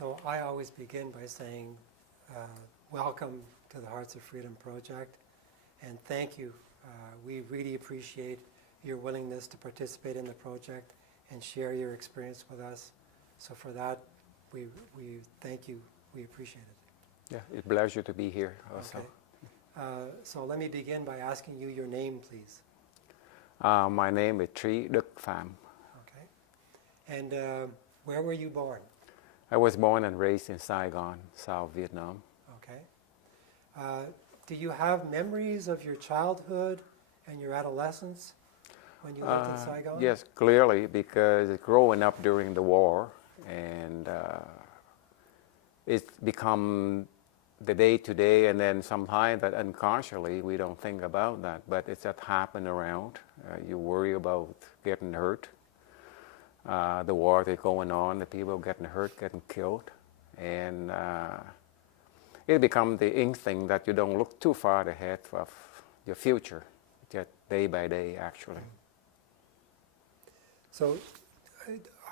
So I always begin by saying, welcome to the Hearts of Freedom Project, and thank you. We really appreciate your willingness to participate in the project and share your experience with us. So for that, we thank you. We appreciate it. Yeah, it's a pleasure to be here also. Okay. So let me begin by asking you your name, please. My name is DUC PHAM. Okay. And where were you born? I was born and raised in Saigon, South Vietnam. Okay. Do you have memories of your childhood and your adolescence when you lived in Saigon? Yes, clearly, because growing up during the war, and it's become the day-to-day, and then sometimes that unconsciously we don't think about that, but it's just happen around. You worry about getting hurt. The war that's going on, the people getting hurt, getting killed, and it becomes the instinct that you don't look too far ahead of your future, just day by day, actually. So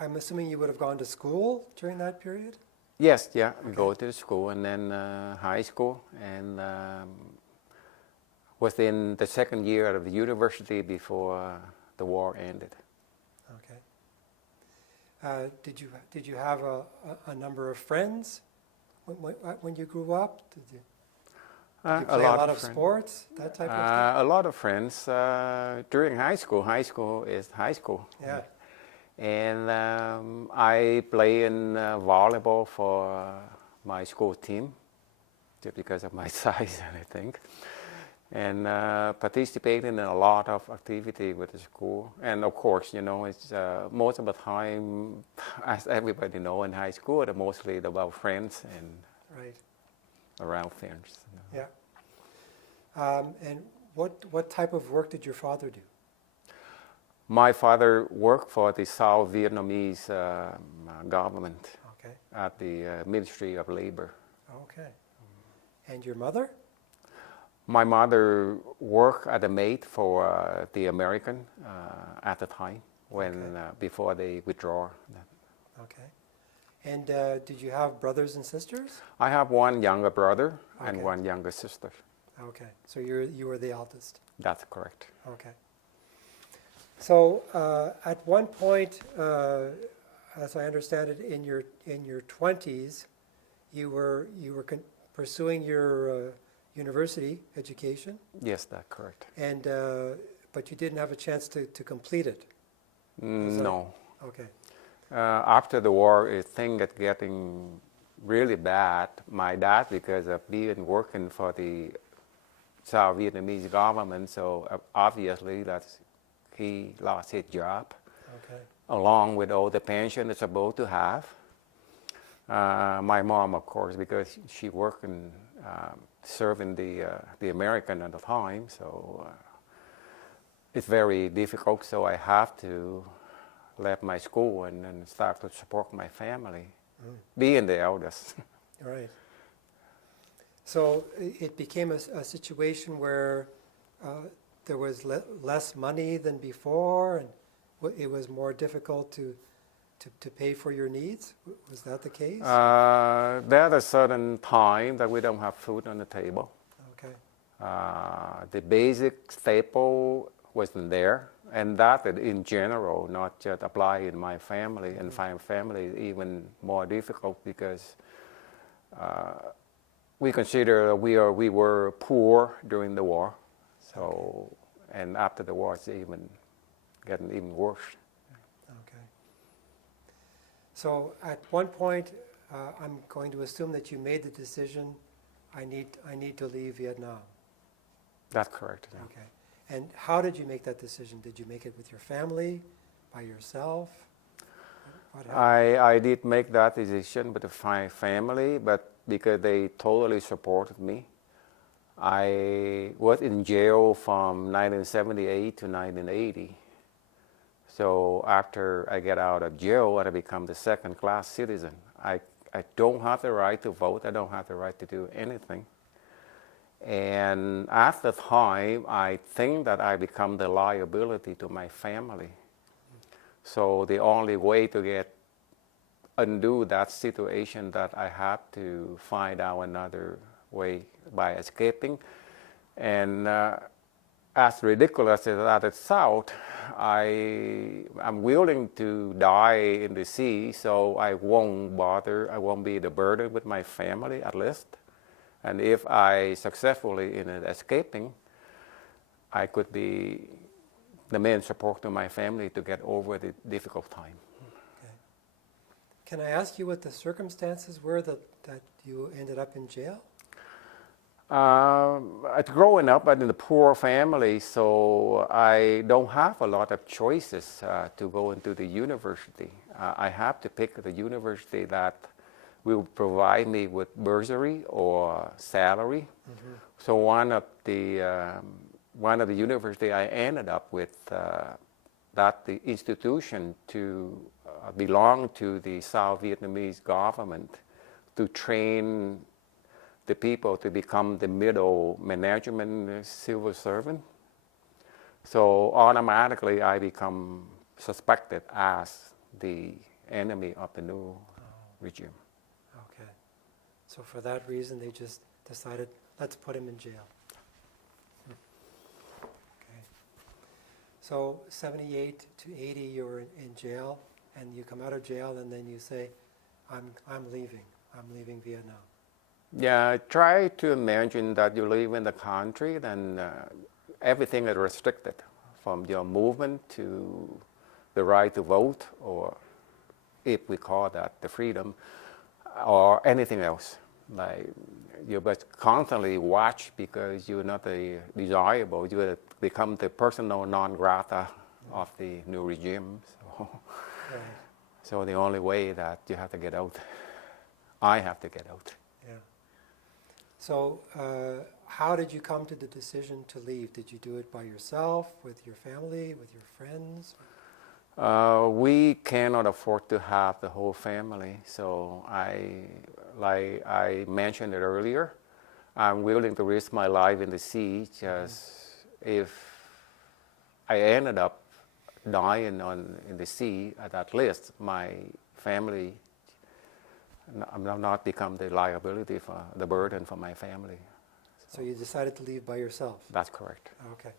I'm assuming you would have gone to school during that period? Yes, yeah, Okay. Go to school and then high school, and was in the second year of the university before the war ended. Okay. Did you have a number of friends when you grew up? Did you play a lot of sports, that type of thing? A lot of friends during high school. High school is high school. Yeah. And I play in volleyball for my school team, just because of my size, I think. And participate in a lot of activity with the school. And of course, you know, it's most of the time, as everybody know, in high school, it's mostly about friends and Right. around friends. Yeah. And what type of work did your father do? My father worked for the South Vietnamese government Okay. at the Ministry of Labor. Okay. And your mother? My mother worked as a maid for the American at the time when Okay. Before they withdraw. Okay. And did you have brothers and sisters? I have one younger brother Okay. and one younger sister. Okay. So you were the eldest. That's correct. Okay. So at one point, as I understand it, in your 20s, you were pursuing your university education. Yes, that's correct. And but you didn't have a chance to complete it. No. Okay. After the war, things got getting really bad. My dad, because of being working for the South Vietnamese government, so obviously he lost his job, Okay. along with all the pension it's supposed to have. My mom, of course, because she worked in serving the American at the time, so it's very difficult. So I have to left my school and start to support my family, being the eldest. Right. So it became a situation where there was less money than before, and it was more difficult to pay for your needs? Was that the case? There's a certain time that we don't have food on the table. Okay. The basic staple wasn't there, and that in general, not just apply in my family, and my family is even more difficult because we consider we were poor during the war, so okay. And after the war, it's getting even worse. Okay. So at one point, I'm going to assume that you made the decision, I need to leave Vietnam. That's correct. Yeah. Okay. And how did you make that decision? Did you make it with your family, by yourself? What happened? I did make that decision with my family, but because they totally supported me. I was in jail from 1978 to 1980. So after I get out of jail, I become the second-class citizen. I don't have the right to vote. I don't have the right to do anything. And at the time, I think that I become the liability to my family. So the only way to get undo that situation that I have to find out another way by escaping. And as ridiculous as that sounds, I'm willing to die in the sea, so I won't bother, I won't be the burden with my family at least. And if I successfully in escaping, I could be the main support to my family to get over the difficult time. Okay. Can I ask you what the circumstances were that you ended up in jail? Growing up in a poor family, so I don't have a lot of choices to go into the university. I have to pick the university that will provide me with bursary or salary. Mm-hmm. So one of the university I ended up with, that the institution to belong to the South Vietnamese government to train the people to become the middle management civil servant. So automatically I become suspected as the enemy of the new regime. Okay. So for that reason they just decided, let's put him in jail. Okay. So 78 to 80 you're in jail, and you come out of jail and then you say, I'm leaving Vietnam. Yeah, try to imagine that you live in the country, then everything is restricted, from your movement to the right to vote, or if we call that the freedom, or anything else. Like you must constantly watch because you're not desirable. You will become the persona non grata of the new regime. So, Right. so the only way that you have to get out, I have to get out. Yeah. So how did you come to the decision to leave? Did you do it by yourself, with your family, with your friends? We cannot afford to have the whole family, so like I mentioned it earlier, I'm willing to risk my life in the sea. Just if I ended up dying in the sea, at least my family, I'm not become the liability for the burden for my family. So you decided to leave by yourself? That's correct. Okay.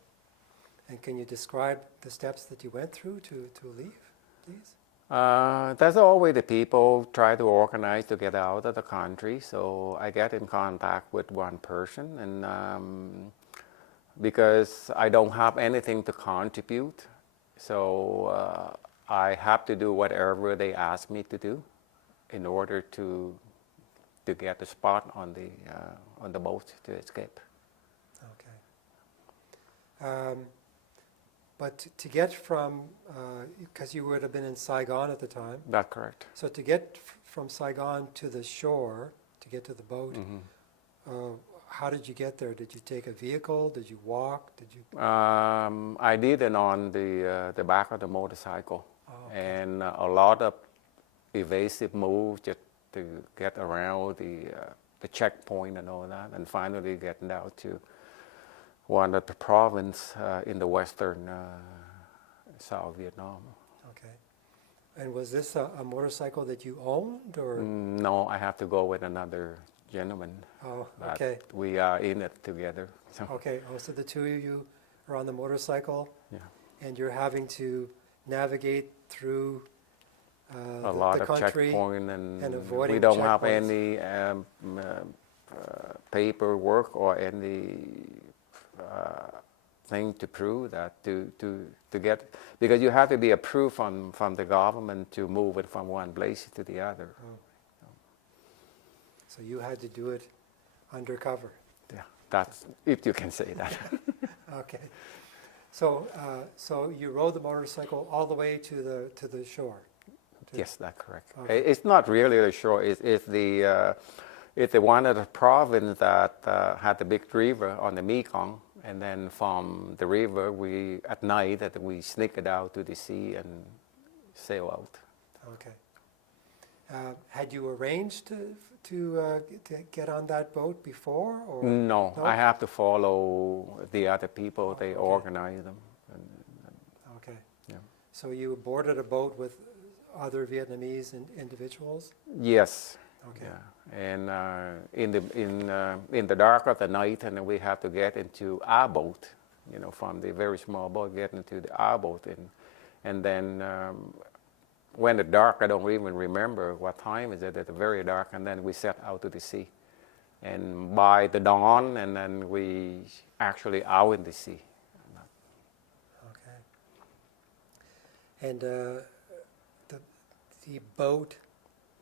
And can you describe the steps that you went through to leave, please? That's always the people try to organize to get out of the country. So I get in contact with one person, and because I don't have anything to contribute, so I have to do whatever they ask me to do in order to get the spot on the boat to escape. Okay. But to get from, because you would have been in Saigon at the time. That's correct. So to get from Saigon to the shore, to get to the boat, how did you get there? Did you take a vehicle? Did you walk? Did you? I did it on the back of the motorcycle, okay. And a lot of evasive moves just to get around the checkpoint and all that, and finally getting down to one of the province in the western South Vietnam. Okay. And was this a motorcycle that you owned, or? No, I have to go with another gentleman. Oh, okay. We are in it together. So. Okay. Oh, so the two of you are on the motorcycle, Yeah. and you're having to navigate through A lot the of country checkpoint, and avoiding we don't have checkpoints. any paperwork or any thing to prove that to get, because you have to be approved from the government to move it from one place to the other. Oh. So you had to do it undercover. Yeah, that's, if you can say that. Okay. So so you rode the motorcycle all the way to the shore. Yes, that's correct. Okay. It's not really the shore. It's the one of the province that had the big river on the Mekong, and then from the river at night we sneak it out to the sea and sail out. Okay. Had you arranged to get on that boat before, or No, I have to follow the other people. They organize them. Okay. Yeah. So you boarded a boat with other Vietnamese individuals? Yes. Okay. Yeah. And in the dark of the night, and then we have to get into our boat, you know, from the very small boat, get into our boat, and then when it's dark, I don't even remember what time is it. It's very dark, and then we set out to the sea, and by the dawn, and then we actually out in the sea. Okay. And the boat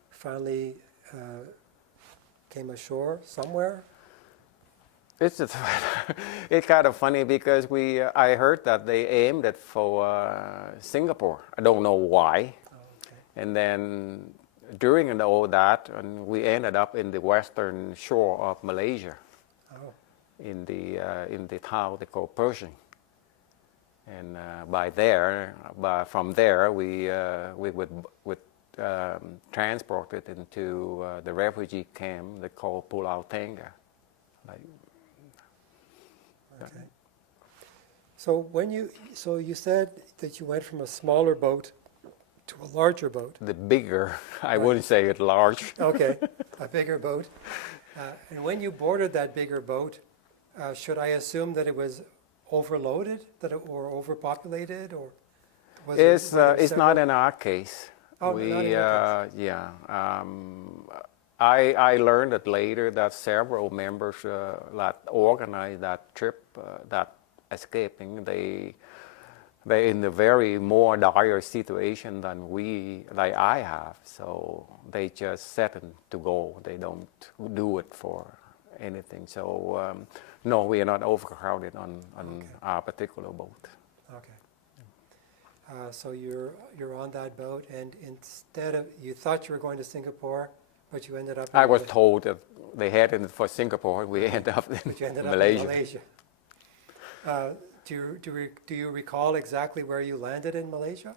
finally came ashore somewhere? It's just, it's kind of funny because I heard that they aimed it for Singapore. I don't know why. Oh, okay. And then during all that, and we ended up in the western shore of Malaysia, Oh, in the town they call Pershing. And from there, we would transported into the refugee camp they call Pulau Tengah. Like, okay. So you said that you went from a smaller boat to a larger boat. the bigger, I Right. wouldn't say it large. Okay, a bigger boat. And when you boarded that bigger boat, should I assume that it was overloaded, or overpopulated, or was It's were there it's several- not in our case. Oh, not in your case. Yeah. I learned it later that several members that organized that trip, that escaping, they in a very more dire situation than I have. So they just set them to go. They don't do it for anything. So no, we are not overcrowded on Okay. our particular boat. Okay. So you're on that boat, and instead of, you thought you were going to Singapore, but you ended up in I was told that they headed for Singapore. We ended up in but you ended Malaysia. up in Malaysia. Do you recall exactly where you landed in Malaysia?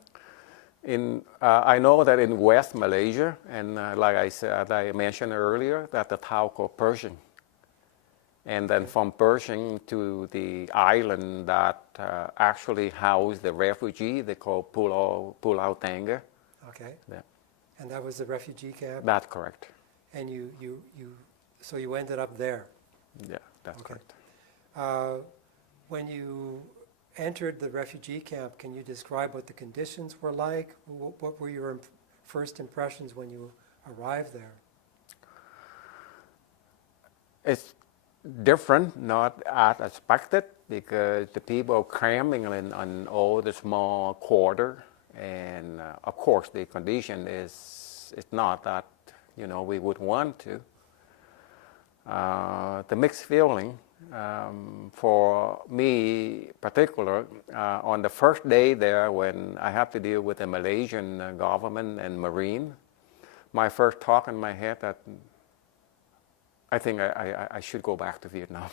I know that in West Malaysia, and like I mentioned earlier, that the town called Pershing. And then from Pershing to the island that actually housed the refugee, they call Pulau Tengah. Okay. Yeah. And that was the refugee camp? That's correct. And so you ended up there? Yeah, that's Okay. correct. When you entered the refugee camp, can you describe what the conditions were like? What were your first impressions when you arrived there? It's different, not as expected, because the people cramming in on all the small quarter, and of course the condition is not that we would want to. The mixed feeling for me, particular, on the first day there when I have to deal with the Malaysian government and Marine, my first thought in my head that I think I should go back to Vietnam.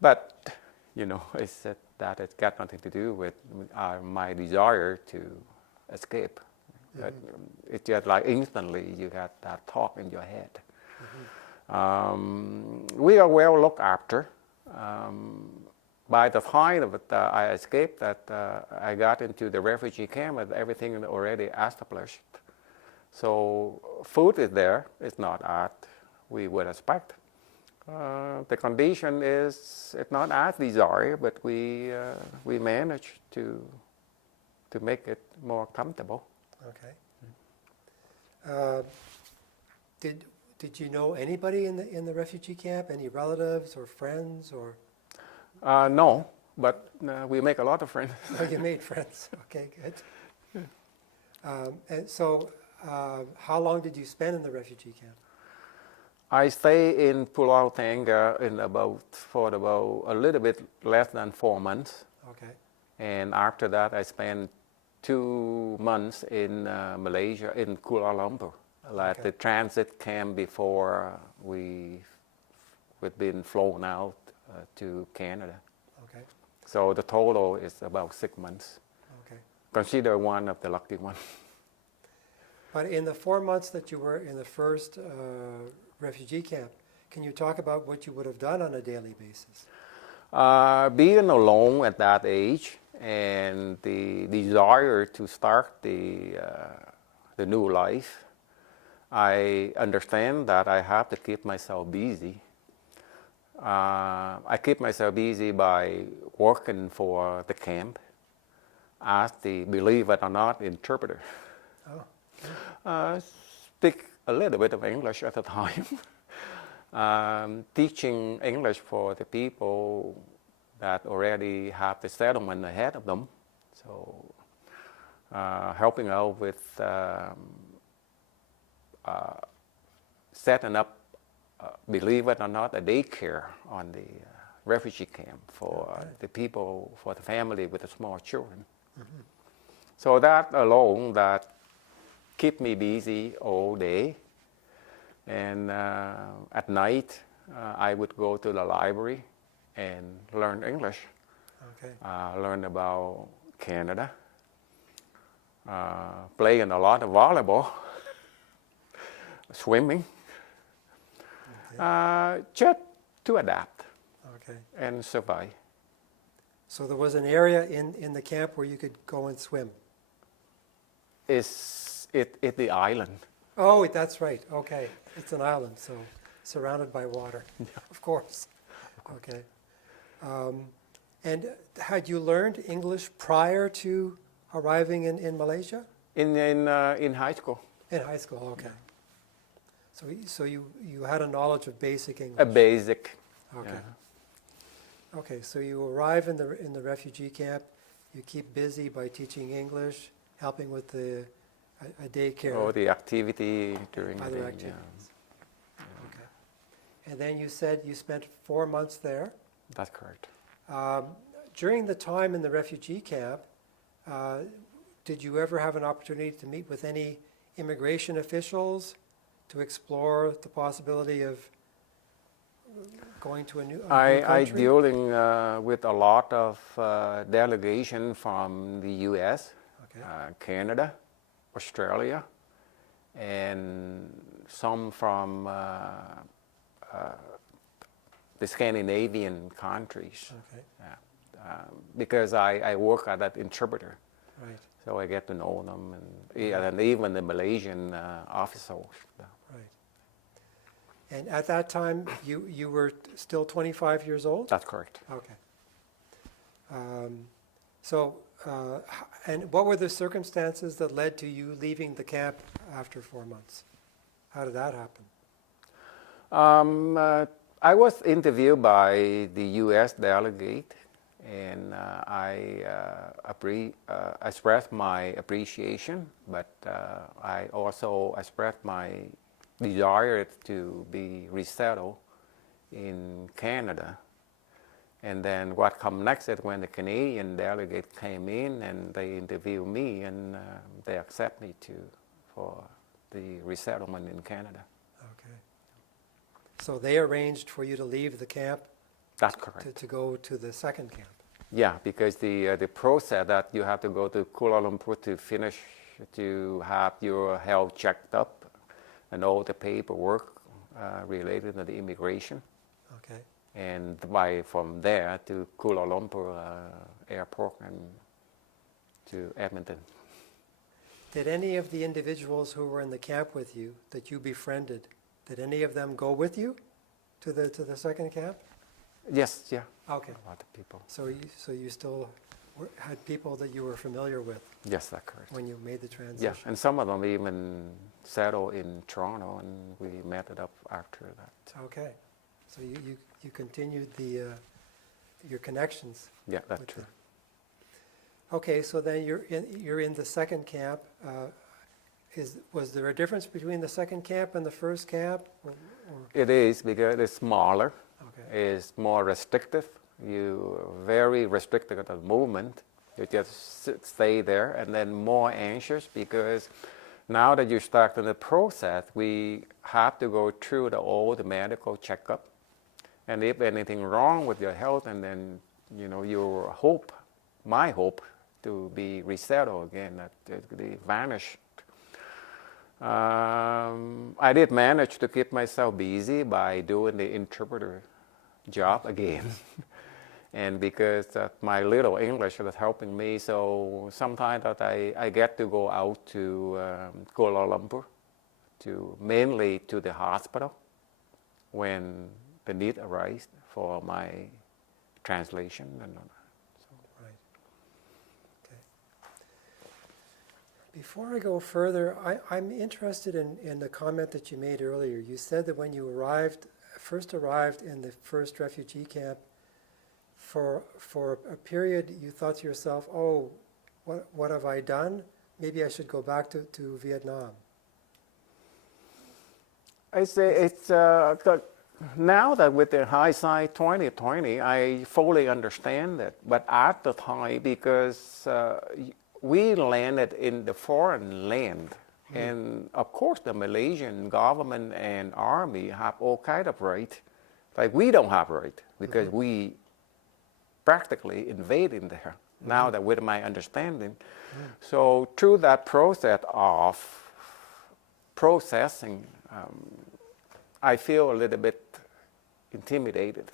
But, it's that it's got nothing to do with my desire to escape. Mm-hmm. It's just like instantly you got that thought in your head. Mm-hmm. We are well looked after. By the time that I escaped, that I got into the refugee camp with everything already established. So food is there. It's not as we would expect. The condition is it's not as desired, but we managed to make it more comfortable. Okay. Did you know anybody in the refugee camp? Any relatives or friends or? No, but we make a lot of friends. Oh, you made friends. Okay, good. And so, how long did you spend in the refugee camp? I stay in Pulau Tengah for about a little bit less than 4 months. Okay. And after that, I spent 2 months in Malaysia, in Kuala Lumpur, like Okay. the transit camp before we'd been flown out to Canada. Okay. So the total is about 6 months. Okay. Consider one of the lucky ones. But in the 4 months that you were in the first refugee camp, can you talk about what you would have done on a daily basis? Being alone at that age and the desire to start the new life, I understand that I have to keep myself busy. I keep myself busy by working for the camp as the, believe it or not, interpreter. Oh. Speak a little bit of English at the time. Teaching English for the people that already have the settlement ahead of them. So helping out with setting up, believe it or not, a daycare on the refugee camp for the people, for the family with the small children. Mm-hmm. So that alone, that keep me busy all day. And at night, I would go to the library and learn English. Okay. Learn about Canada. Playing a lot of volleyball. Swimming. Okay. Just to adapt. Okay. And survive. So there was an area in the camp where you could go and swim? It's the island. Oh, that's right. Okay. It's an island, so surrounded by water. Yeah. Of course. Okay. And had you learned English prior to arriving in Malaysia? In high school. In high school, okay. So you had a knowledge of basic English? A basic. Okay. Yeah. Okay, so you arrive in the refugee camp, you keep busy by teaching English, helping with a daycare. Or the activity during the other day. activities. Yeah. Okay. And then you said you spent 4 months there. That's correct. During the time in the refugee camp, did you ever have an opportunity to meet with any immigration officials to explore the possibility of going to a new country? I dealing with a lot of delegation from the U.S., okay. Canada, Australia, and some from the Scandinavian countries. Okay. Yeah. Because I work as an interpreter. Right. So I get to know them, and even the Malaysian officers. Right. And at that time, you were still 25 years old? That's correct. Okay. And what were the circumstances that led to you leaving the camp after 4 months? How did that happen? I was interviewed by the U.S. delegate, and I expressed my appreciation, but I also expressed my desire to be resettled in Canada. And then what come next is when the Canadian delegate came in and they interviewed me, and they accept me for the resettlement in Canada. Okay. So they arranged for you to leave the camp? That's correct. To go to the second camp? Yeah, because the process that you have to go to Kuala Lumpur to finish, to have your health checked up and all the paperwork related to the immigration. Okay. And from there to Kuala Lumpur airport and to Edmonton. Did any of the individuals who were in the camp with you that you befriended, did any of them go with you to the second camp? Yes, yeah. Okay. A lot of people. So you still had people that you were familiar with? Yes, that's correct. When you made the transition? Yeah, and some of them even settled in Toronto, and we met it up after that. Okay. So you continued your connections. Yeah, that's true. Okay, so then you're in the second camp. Was there a difference between the second camp and the first camp? Or? It is, because it's smaller. Okay. It's more restrictive. You're very restricted at the moment. You just stay there, and then more anxious because now that you start in the process, we have to go through all the medical checkup. And if anything wrong with your health, and then your hope, my hope, to be resettled again, that they vanished. I did manage to keep myself busy by doing the interpreter job again. And because my little English was helping me, so sometimes that I get to go out to Kuala Lumpur, mainly to the hospital when the need arises for my translation and all that. Right. Okay. Before I go further, I'm interested in the comment that you made earlier. You said that when you first arrived in the first refugee camp, for a period you thought to yourself, oh, what have I done? Maybe I should go back to Vietnam. I say it's now that with the hindsight 2020, I fully understand it. But at the time, because we landed in the foreign land, and of course the Malaysian government and army have all kind of right. Like we don't have right because we practically invaded there. Now that with my understanding, so through that process of processing, I feel a little bit intimidated.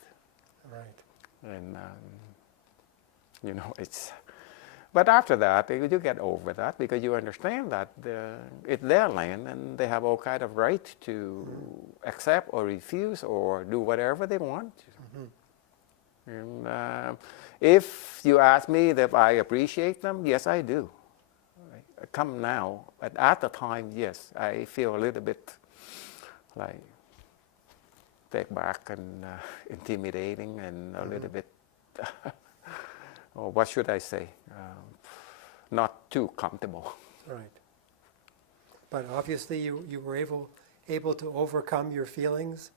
Right. And it's. But after that, you get over that because you understand that it's their land and they have all kind of right to accept or refuse or do whatever they want. And if you ask me if I appreciate them, yes, I do. I come now, but at the time, yes, I feel a little bit like take back and intimidating and a little bit, or what should I say, not too comfortable. Right. But obviously you were able to overcome your feelings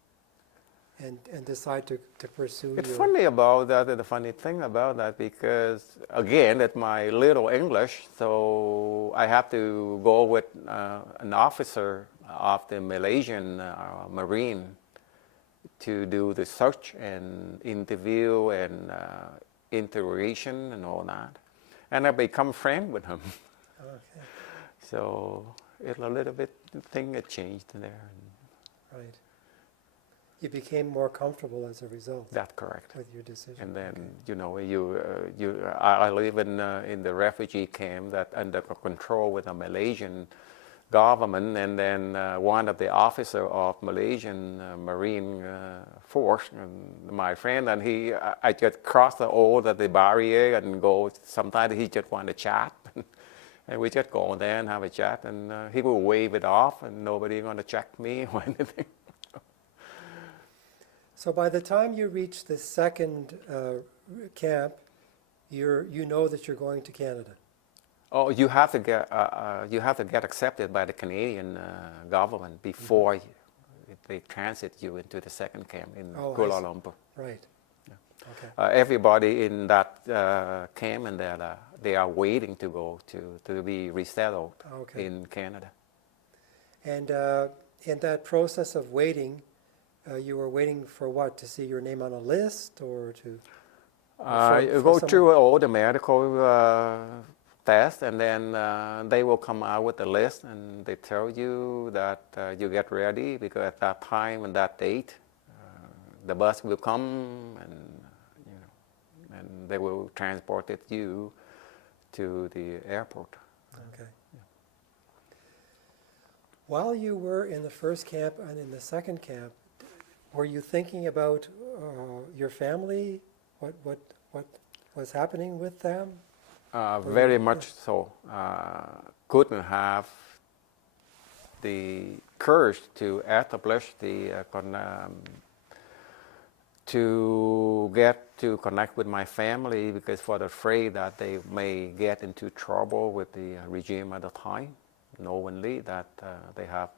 and decide to pursue It's your... funny about that, the funny thing about that, because again, it's my little English, so I have to go with an officer of the Malaysian Marine to do the search and interview and interrogation and all that. And I become friend with him. Okay. So it's a little bit, the thing had changed there. Right. You became more comfortable as a result. That's correct. With your decision. And then, I live in the refugee camp that under control with the Malaysian government, and then one of the officer of Malaysian Marine Force, and my friend, and I just cross the barrier and go. Sometimes he just want to chat, and we just go there and have a chat, and he will wave it off, and nobody going to check me or anything. So by the time you reach the second camp, you know that you're going to Canada. Oh, you have to get accepted by the Canadian government before they transit you into the second camp in Kuala Lumpur. Right. Yeah. Okay. Everybody in that camp and they are waiting to go to be resettled in Canada. And in that process of waiting, you were waiting for what? To see your name on a list, or to? You go through all the medical tests, and then they will come out with a list, and they tell you that you get ready because at that time and that date, the bus will come, and they will transport you to the airport. Okay. Yeah. While you were in the first camp and in the second camp, were you thinking about your family? What was happening with them? Very much so. Couldn't have the courage to establish to get to connect with my family because for the afraid that they may get into trouble with the regime at the time, knowingly that they have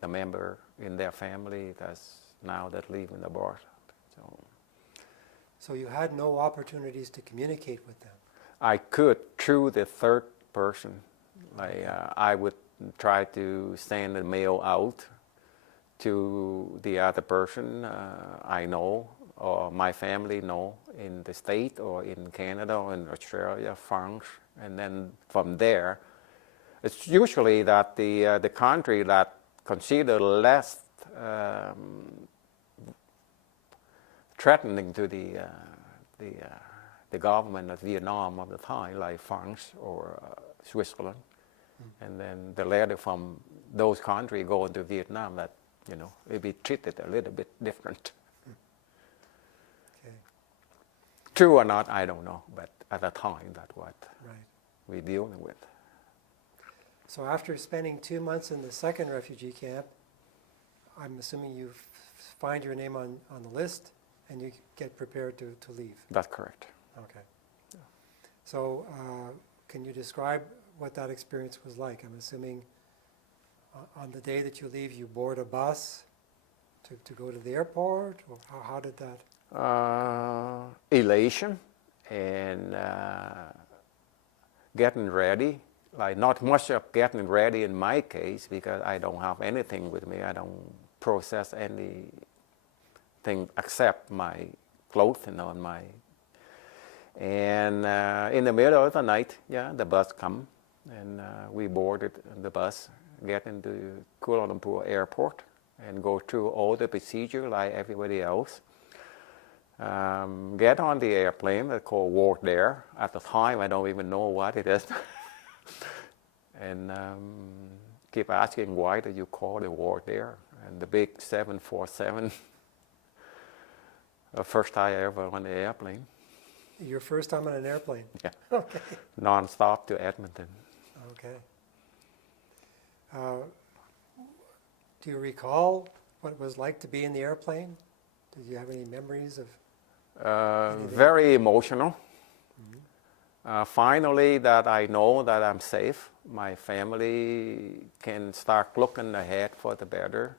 a member in their family that's now that live in the border. So you had no opportunities to communicate with them? I could through the third person. I would try to send a mail out to the other person I know or my family know in the state or in Canada or in Australia, France, and then from there, it's usually that the country that consider less threatening to the government of Vietnam of the time, like France or Switzerland, and then the letter from those countries going to Vietnam that, you know, it be treated a little bit different. Okay. True or not, I don't know, but at the time, that's what Right. we're dealing with. So after spending 2 months in the second refugee camp, I'm assuming you find your name on the list and you get prepared to leave. That's correct. Okay. So can you describe what that experience was like? I'm assuming on the day that you leave, you board a bus to go to the airport, or how did that? Elation and getting ready. Like not much of getting ready in my case because I don't have anything with me. I don't process anything except my clothing on my. And in the middle of the night, yeah, the bus come and we boarded the bus, get into Kuala Lumpur airport and go through all the procedure like everybody else. Get on the airplane, that's called Ward There. At the time, I don't even know what it is. And keep asking, why do you call the Ward There? And the big 747, the first time I ever on the airplane. Your first time on an airplane? Yeah. Okay. Non-stop to Edmonton. Okay. Do you recall what it was like to be in the airplane? Did you have any memories of? Very emotional. Finally, that I know that I'm safe. My family can start looking ahead for the better.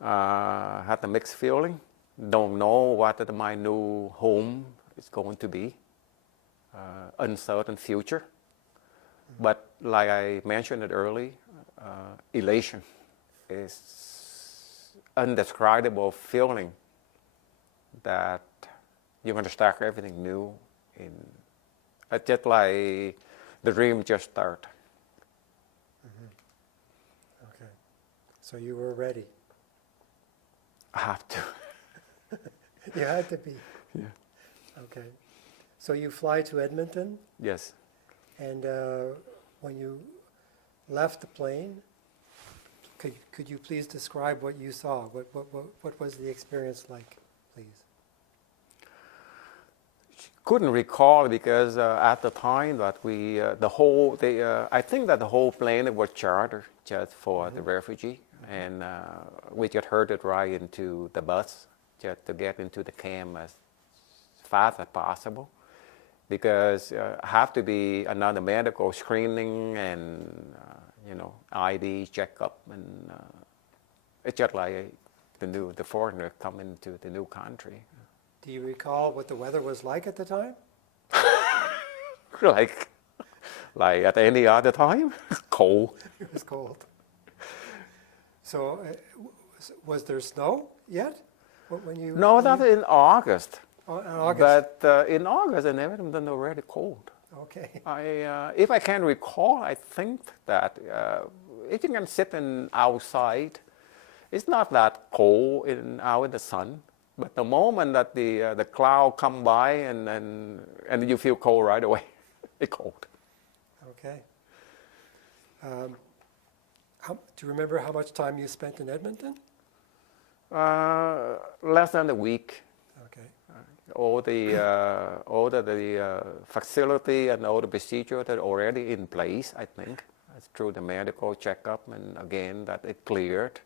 Had a mixed feeling. Don't know what my new home is going to be. Uncertain future. But like I mentioned it early, elation is indescribable feeling that you're going to start everything new. It's just like the dream just started. Okay. So you were ready. I have to. You had to be. Yeah. Okay. So you fly to Edmonton, Yes. and when you left the plane, could you please describe what you saw? What was the experience like, please? Couldn't recall because at the time that we, I think that the whole plane was chartered just for the refugee, and we just herded right into the bus just to get into the camp as fast as possible, because have to be another medical screening and ID checkup, and it's just like the foreigner coming to the new country. Do you recall what the weather was like at the time? like at any other time, cold. It was cold. So was there snow yet? When you? No, that's in August. Oh, in August. But in August, in Edmonton, already cold. Okay. If I can recall, I think that if you can sit outside, it's not that cold out in the sun. But the moment that the cloud come by and you feel cold right away, it's cold. Okay. Do you remember how much time you spent in Edmonton? Less than a week. Okay. All the facility and all the procedure that are already in place, I think. It's through the medical checkup, and again that it cleared,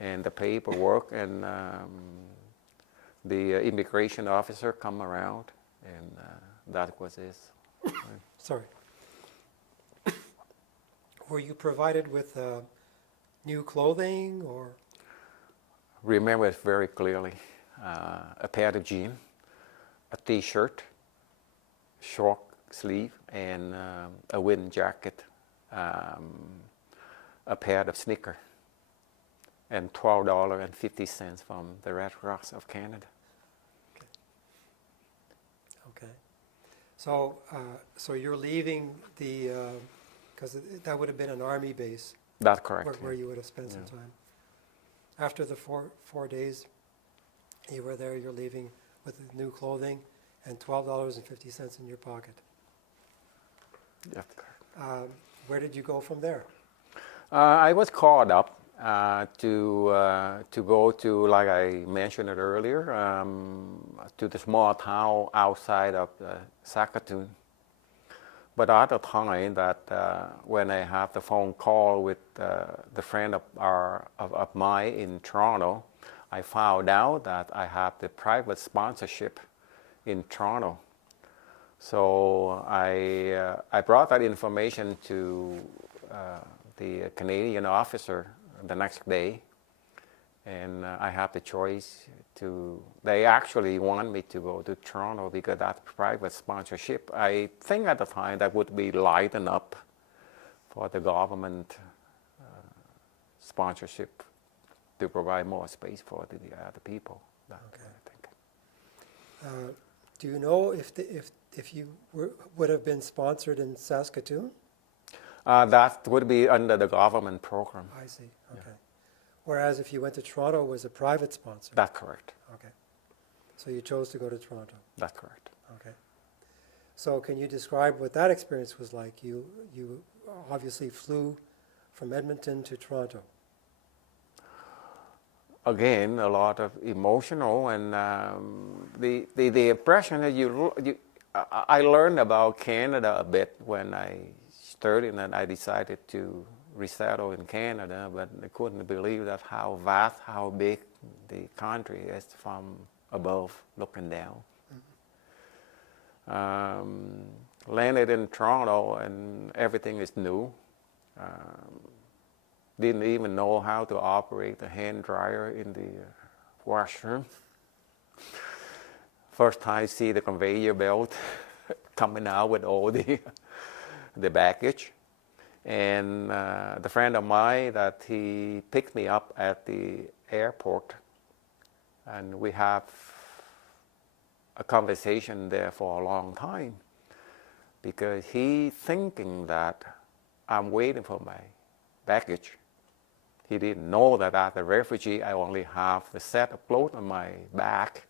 and the paperwork, and the immigration officer come around, and that was it. Sorry. Were you provided with new clothing or? Remember it very clearly. A pair of jeans, a T-shirt, short sleeve, and a wind jacket, a pair of sneakers, and $12.50 from the Red Cross of Canada. Okay. So, so you're leaving because that would have been an army base. That's correct. Where you would have spent some time. After the four days you were there, you're leaving with new clothing and $12.50 in your pocket. That's correct. Where did you go from there? I was called up to go to, like I mentioned it earlier, to the small town outside of Saskatoon. But at the time that when I have the phone call with the friend of mine in Toronto, I found out that I have the private sponsorship in Toronto. So I brought that information to the Canadian officer the next day, and I have the choice to. They actually want me to go to Toronto because that private sponsorship. I think at the time that would be light enough for the government sponsorship to provide more space for the people. Okay. I think. Do you know if you would have been sponsored in Saskatoon? That would be under the government program. I see. Okay. Yeah. Whereas if you went to Toronto, it was a private sponsor. That's correct. Okay. So you chose to go to Toronto. That's correct. Okay. So can you describe what that experience was like? You obviously flew from Edmonton to Toronto. Again, a lot of emotional, and the impression that I learned about Canada a bit when I started, and I decided to resettle in Canada, but I couldn't believe that how vast, how big the country is from above looking down. Mm-hmm. Landed in Toronto, and everything is new. Didn't even know how to operate the hand dryer in the washroom. First time I see the conveyor belt coming out with all the baggage. And the friend of mine that he picked me up at the airport, and we have a conversation there for a long time because he thinking that I'm waiting for my baggage. He didn't know that as a refugee, I only have the set of clothes on my back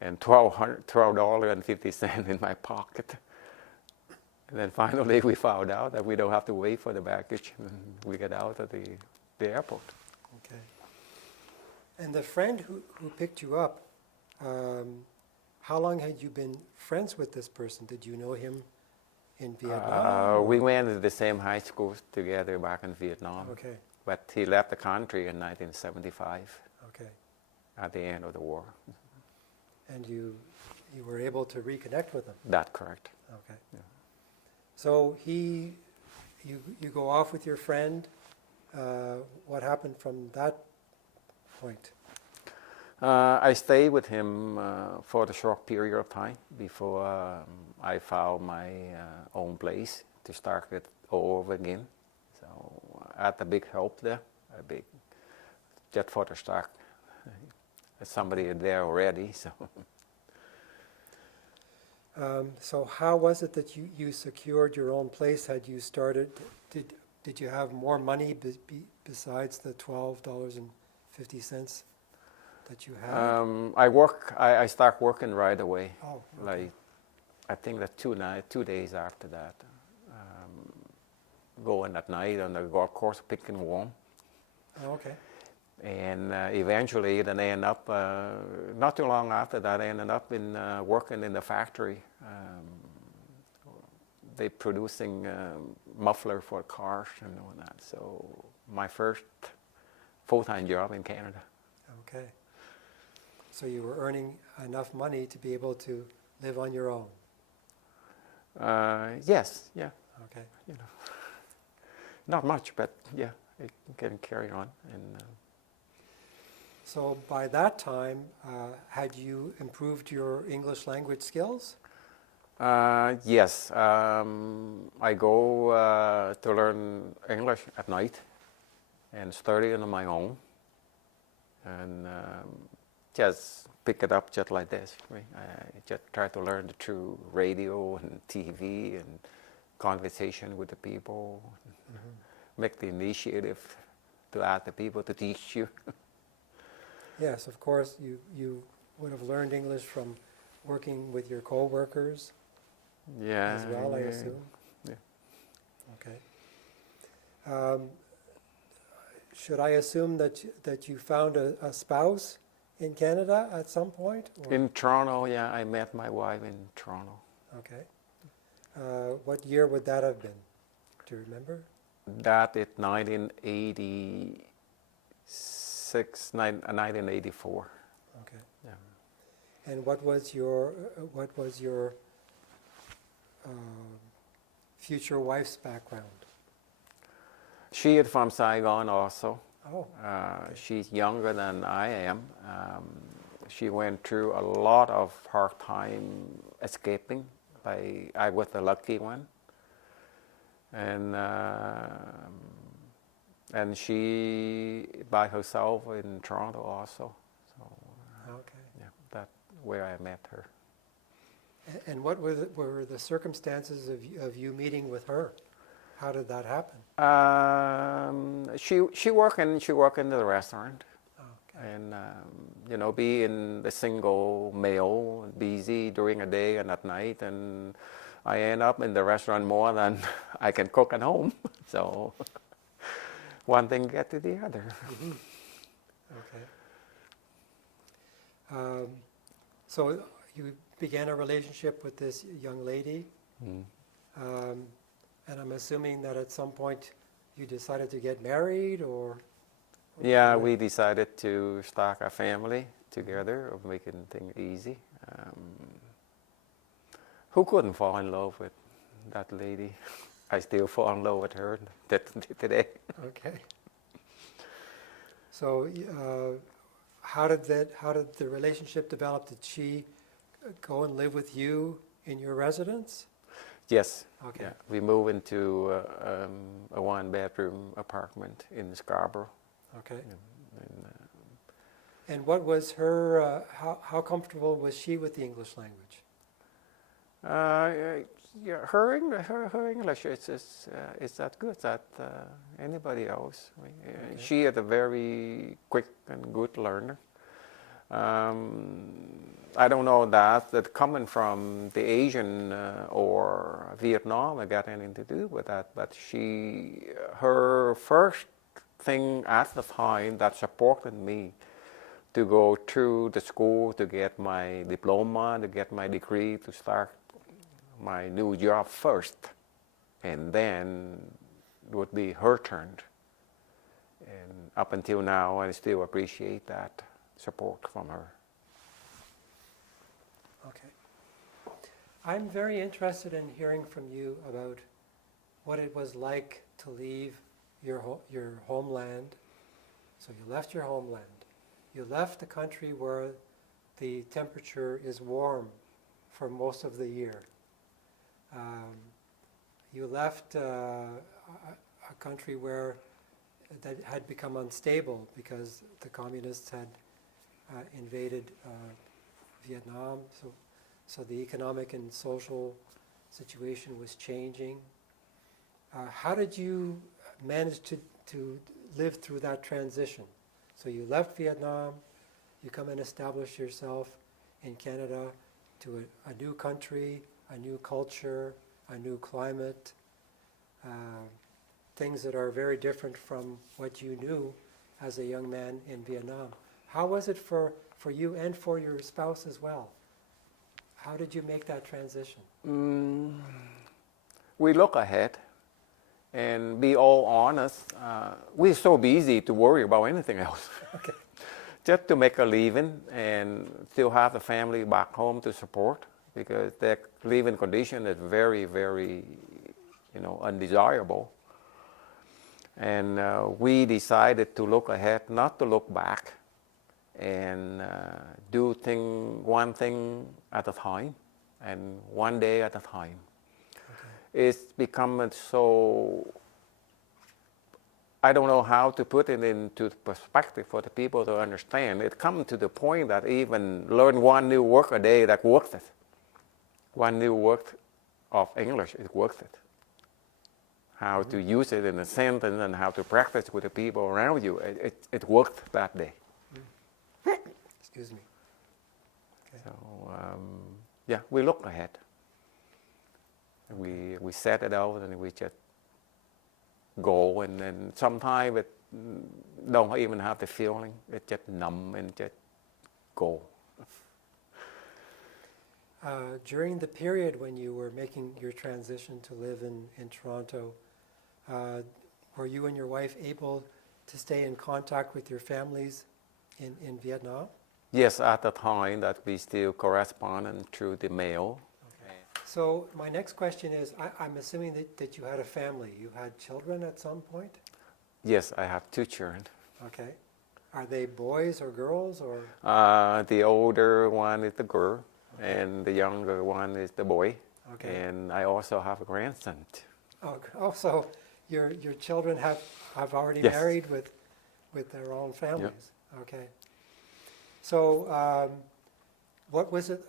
and $12.50 in my pocket. And then finally we found out that we don't have to wait for the baggage, and we get out of the airport. Okay. And the friend who picked you up, how long had you been friends with this person? Did you know him in Vietnam? We went to the same high school together back in Vietnam. Okay. But he left the country in 1975. Okay. At the end of the war. And you were able to reconnect with him? That's correct. Okay. Yeah. So you go off with your friend. What happened from that point? I stayed with him for the short period of time before I found my own place to start it all over again. So I had a big help there, just for the start. Somebody there already, so. So how was it that you secured your own place? Had you started? Did you have more money besides the $12.50 that you had? I start working right away. Oh, okay. Like I think that 2 days after that, going at night on the golf course, picking warm. Oh, okay. And eventually, then I ended up, not too long after that, I ended up working in the factory. They producing muffler for cars and all that. So my first full-time job in Canada. Okay. So you were earning enough money to be able to live on your own? Yes, yeah. Okay. You know, not much, but yeah, it can carry on. And so by that time, had you improved your English language skills? Yes, I go to learn English at night and study on my own, and just pick it up just like this. Right? I just try to learn through radio and TV and conversation with the people, make the initiative to ask the people to teach you. Yes, of course, you would have learned English from working with your co-workers Yeah. as well, I yeah, assume? Yeah. Okay. Should I assume that you found a spouse in Canada at some point? Or? In Toronto, yeah, I met my wife in Toronto. Okay. What year would that have been? Do you remember? That is 1984. Okay. Yeah. And what was your future wife's background? She is from Saigon also. Oh. Okay. She's younger than I am. She went through a lot of hard time escaping. I was the lucky one. And she by herself in Toronto also. So Okay. yeah, that's where I met her. And what were the circumstances of you meeting with her? How did that happen? She worked in the restaurant, Okay. and being the single male, busy during a day and at night, and I end up in the restaurant more than I can cook at home. So one thing get to the other. Mm-hmm. Okay. So you began a relationship with this young lady, and I'm assuming that at some point you decided to get married, or? Yeah, we decided to start a family together, of making things easy. Who couldn't fall in love with that lady? I still fall in love with her today. Okay. So, how did the relationship develop? Did she go and live with you in your residence? Yes. Okay. Yeah. We moved into a one-bedroom apartment in Scarborough. Okay. And, And what was her? How comfortable was she with the English language? yeah, her English is that good as anybody else. Okay. She is a very quick and good learner. I don't know that coming from the Asian or Vietnam, I got anything to do with that. But her first thing at the time that supported me to go through the school to get my diploma, to get my degree, to start my new job first, and then it would be her turn. And up until now, I still appreciate that support from her. Okay. I'm very interested in hearing from you about what it was like to leave your homeland. So you left your homeland. You left the country where the temperature is warm for most of the year. You left a country where that had become unstable because the communists had invaded Vietnam. So the economic and social situation was changing. How did you manage to live through that transition? So you left Vietnam, you come and establish yourself in Canada to a new country, a new culture, a new climate, things that are very different from what you knew as a young man in Vietnam. How was it for you and for your spouse as well? How did you make that transition? We look ahead and be all honest. We're so busy to worry about anything else. Okay. Just to make a living and still have the family back home to support, because their living condition is very, very, undesirable. And we decided to look ahead, not to look back, and do one thing at a time, and one day at a time. Okay. It's become so, I don't know how to put it into perspective for the people to understand. It comes to the point that even learn one new word a day, that's worth it. One new word of English is worth it. How to use it in a sentence and how to practice with the people around you, it worked that day. Excuse me. So yeah, we look ahead. We set it out and we just go, and then sometimes it don't even have the feeling. It just numb and just go. During the period when you were making your transition to live in Toronto, were you and your wife able to stay in contact with your families in Vietnam? Yes, at the time that we still correspond and through the mail. Okay. So my next question is, I'm assuming that you had a family. You had children at some point? Yes, I have 2 children. Okay. Are they boys or girls or? The older one is the girl, okay, and the younger one is the boy. Okay. And I also have a grandson. Oh, so your children have already Yes. married with their own families. Yep. Okay. So what was it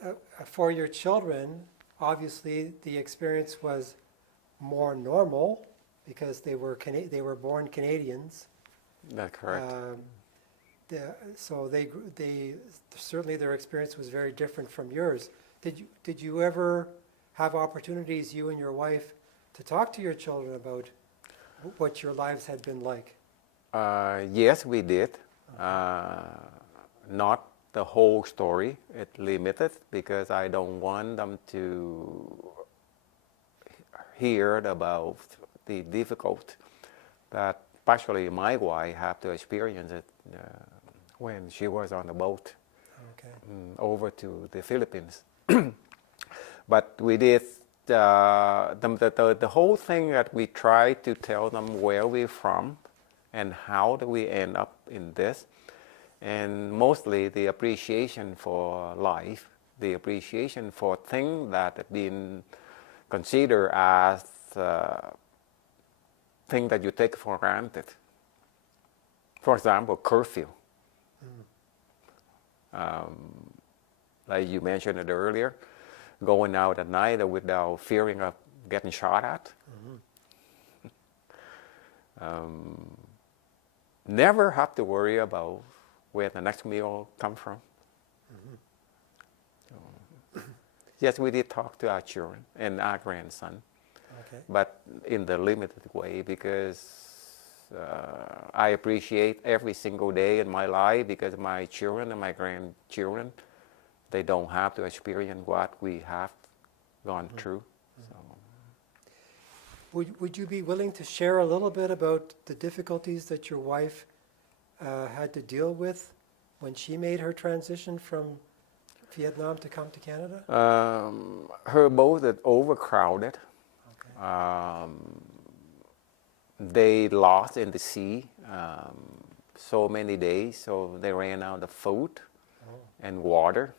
for your children? Obviously, the experience was more normal because they were born Canadians. That's correct. So they certainly their experience was very different from yours. Did you ever have opportunities, you and your wife, to talk to your children about what your lives had been like? Yes, we did. Not the whole story. It limited because I don't want them to hear about the difficult that especially my wife had to experience it when she was on the boat. Okay. Over to the Philippines. But we did the whole thing that we tried to tell them where we're from and how do we end up in this, and mostly the appreciation for life, the appreciation for things that have been considered as things that you take for granted. For example, curfew. Like you mentioned it earlier, going out at night without fearing of getting shot at. Never have to worry about where the next meal comes from. Yes, we did talk to our children and our grandson, okay, but in the limited way because I appreciate every single day in my life because my children and my grandchildren, they don't have to experience what we have gone through. So. Would you be willing to share a little bit about the difficulties that your wife had to deal with when she made her transition from Vietnam to come to Canada? Her boat is overcrowded. Okay. They lost in the sea so many days, so they ran out of food and water.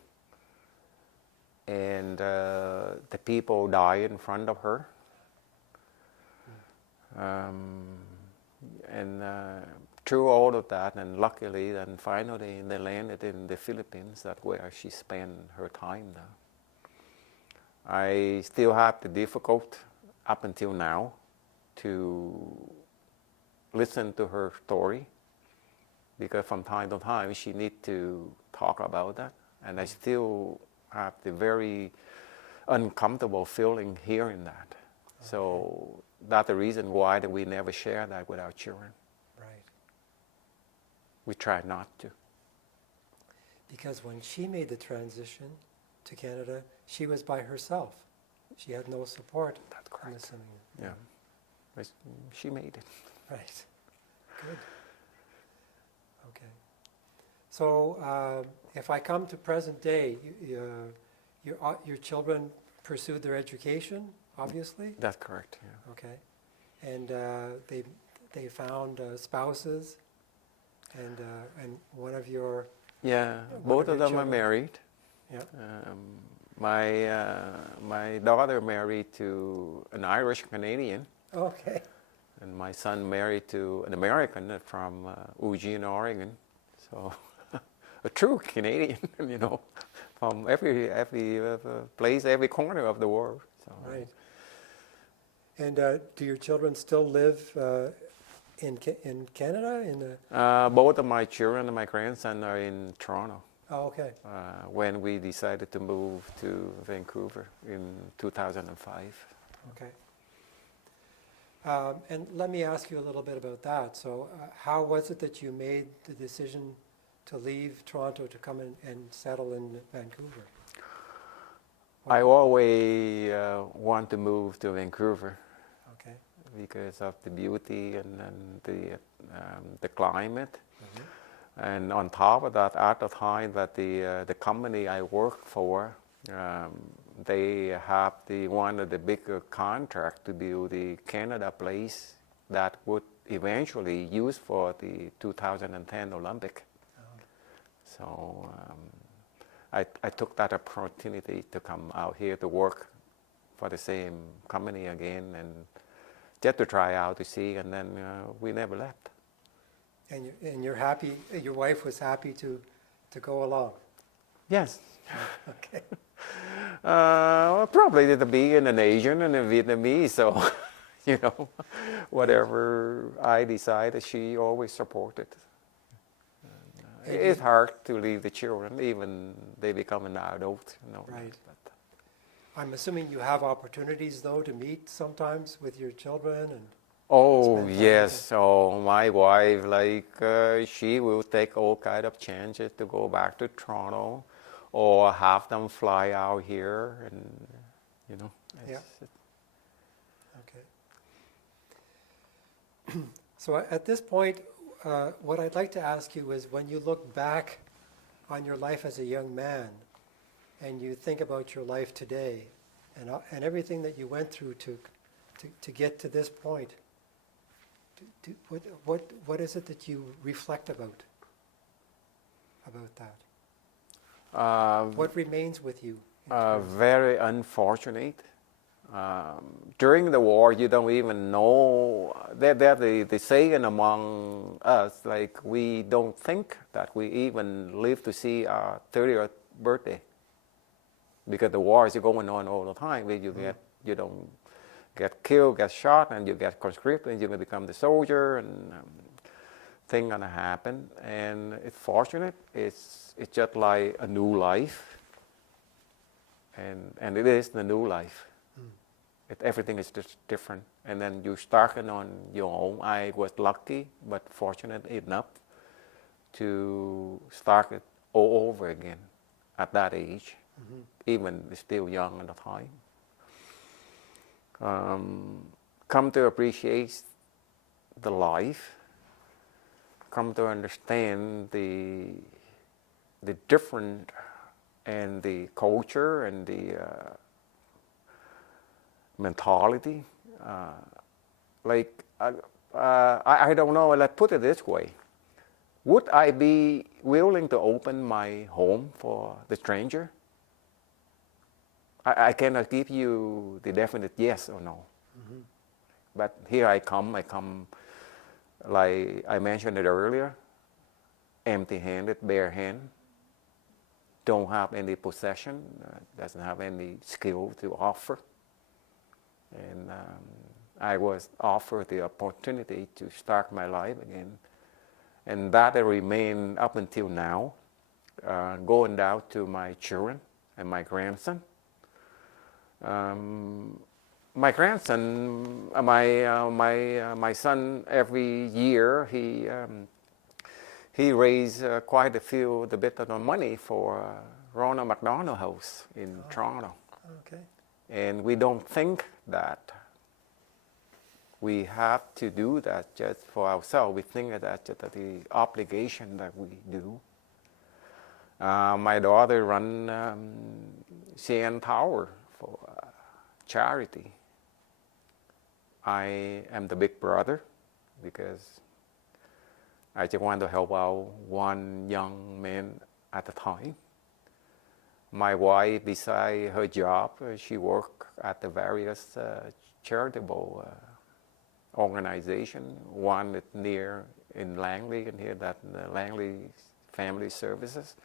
And the people died in front of her. And through all of that, and luckily, then finally they landed in the Philippines. That's where she spent her time now. I still have the difficult up until now to listen to her story because from time to time she needs to talk about that, and I still have the very uncomfortable feeling hearing that. Okay. So that's the reason why that we never share that with our children. Right. We try not to. Because when she made the transition to Canada, she was by herself. She had no support. That's correct. Yeah. But she made it. Right. Good. Okay. So if I come to present day, your children pursued their education, obviously? That's correct, yeah. Okay. And they found spouses, and one of your... Yeah, both of them are married. Yeah. My daughter married to an Irish Canadian. Okay. And my son married to an American from Eugene, Oregon. So a true Canadian, you know, from every place, every corner of the world. So. Right. And do your children still live in Canada? Both of my children and my grandson are in Toronto. Oh, okay. when we decided to move to Vancouver in 2005. Okay. And let me ask you a little bit about that. So how was it that you made the decision to leave Toronto to come in and settle in Vancouver? I always want to move to Vancouver Okay. because of the beauty and the climate. And on top of that, at the time that the company I worked for, they have one of the bigger contract to build the Canada Place that would eventually use for the 2010 Olympic. So I took that opportunity to come out here to work for the same company again, and just to try out to see, and then we never left. And you're happy, your wife was happy to go along? Yes. Okay. Probably the being an Asian and a Vietnamese, so you know, whatever I decided, she always supported. It's hard to leave the children, even they become an adult, you know. Right. But I'm assuming you have opportunities though to meet sometimes with your children and. oh spend time yes, with so my wife, like she will take all kind of chances to go back to Toronto, or have them fly out here, and you know. Yeah. Okay. So at this point, what I'd like to ask you is, when you look back on your life as a young man, and you think about your life today, and everything that you went through to get to this point, what is it that you reflect about that? What remains with you? Very unfortunate. During the war, you don't even know. There's the saying among us, like we don't think that we even live to see our 30th birthday, because the war is going on all the time. You don't get killed, get shot, and you get conscripted, and you become the soldier, and things gonna happen. And it's fortunate. It's just like a new life, and it is the new life. Everything is just different, and then you starting on your own. I was lucky, but fortunate enough to start it all over again at that age, even still young at the time. Come to appreciate the life, come to understand the different and the culture and the mentality. I don't know, let's put it this way. Would I be willing to open my home for the stranger? I cannot give you the definite yes or no. But here I come, like I mentioned it earlier, empty-handed, bare hand, don't have any possession, doesn't have any skill to offer. And I was offered the opportunity to start my life again. And that remained up until now, going down to my children and my grandson. My grandson, my son, every year he raised quite the bit of money for Ronald McDonald House in Toronto. Okay. And we don't think that we have to do that just for ourselves. We think that just the obligation that we do. My daughter runs CN Tower for charity. I am the big brother because I just want to help out one young man at a time. My wife, beside her job, she works at the various charitable organizations. One is near in Langley, and here that Langley Family Services.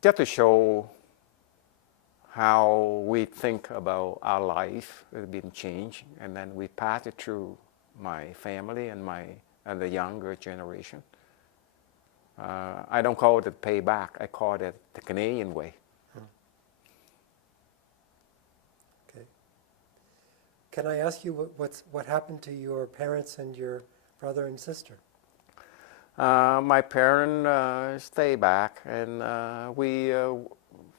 Just to show how we think about our life has been changed, and then we pass it through my family and the younger generation. I don't call it payback. I call it the Canadian way. Okay. Can I ask you what happened to your parents and your brother and sister? My parents stay back, and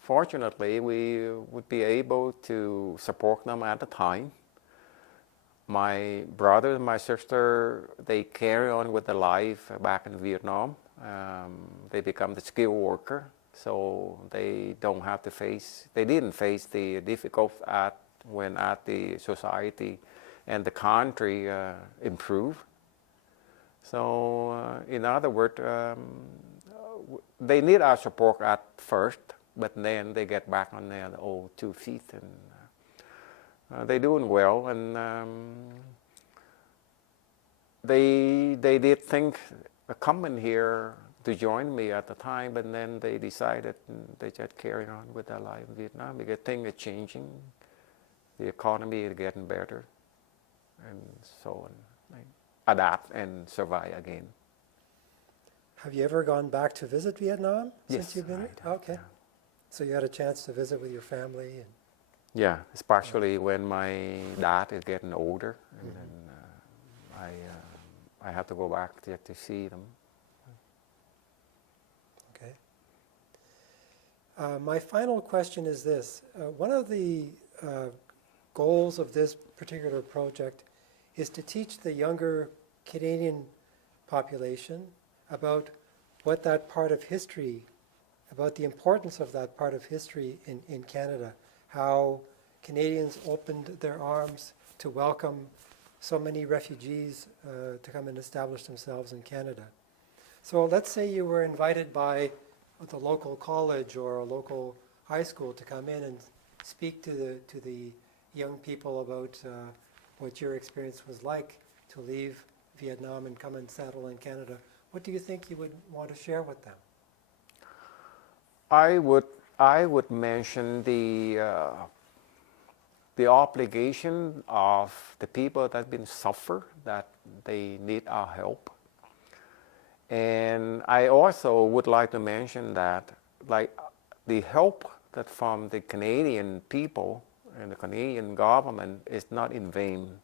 fortunately, we would be able to support them at the time. My brother and my sister, they carry on with their life back in Vietnam. They become the skilled worker, so they didn't face the difficult when the society and the country improve. So, in other words, they need our support at first, but then they get back on their old 2 feet, and they're doing well. And they did think of coming here to join me at the time, but then they decided they just carry on with their life in Vietnam because things are changing, the economy is getting better, and so on. Adapt and survive again. Have you ever gone back to visit Vietnam since Yes, you've been here? Okay. Yeah. So you had a chance to visit with your family? And Yeah, especially when my dad is getting older, and then I have to go back to see them. Okay. My final question is this. One of the goals of this particular project is to teach the younger Canadian population about what that part of history, about the importance of that part of history in Canada, how Canadians opened their arms to welcome so many refugees to come and establish themselves in Canada. So let's say you were invited by the local college or a local high school to come in and speak to the young people about what your experience was like to leave Vietnam and come and settle in Canada. What do you think you would want to share with them? I would mention the obligation of the people that have been suffer, that they need our help. And I also would like to mention that, like, the help that from the Canadian people and the Canadian government is not in vain.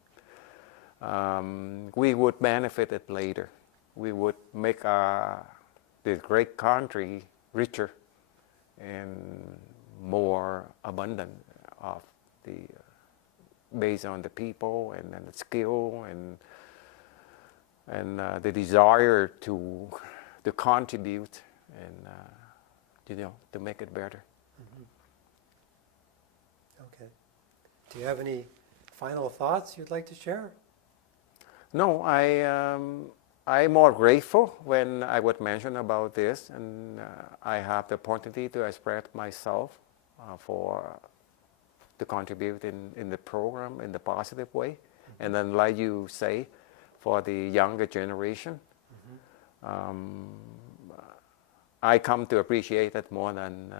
We would benefit it later. We would make this great country richer and more abundant of based on the people and the skill and the desire to contribute and to make it better. Mm-hmm. Okay. Do you have any final thoughts you'd like to share? No, I'm more grateful when I would mention about this, and I have the opportunity to express myself to contribute in the program in the positive way. Mm-hmm. And then, like you say, for the younger generation, mm-hmm. I come to appreciate it more than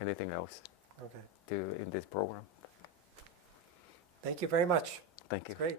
anything else. Okay. In this program. Thank you very much. Thank you. Great.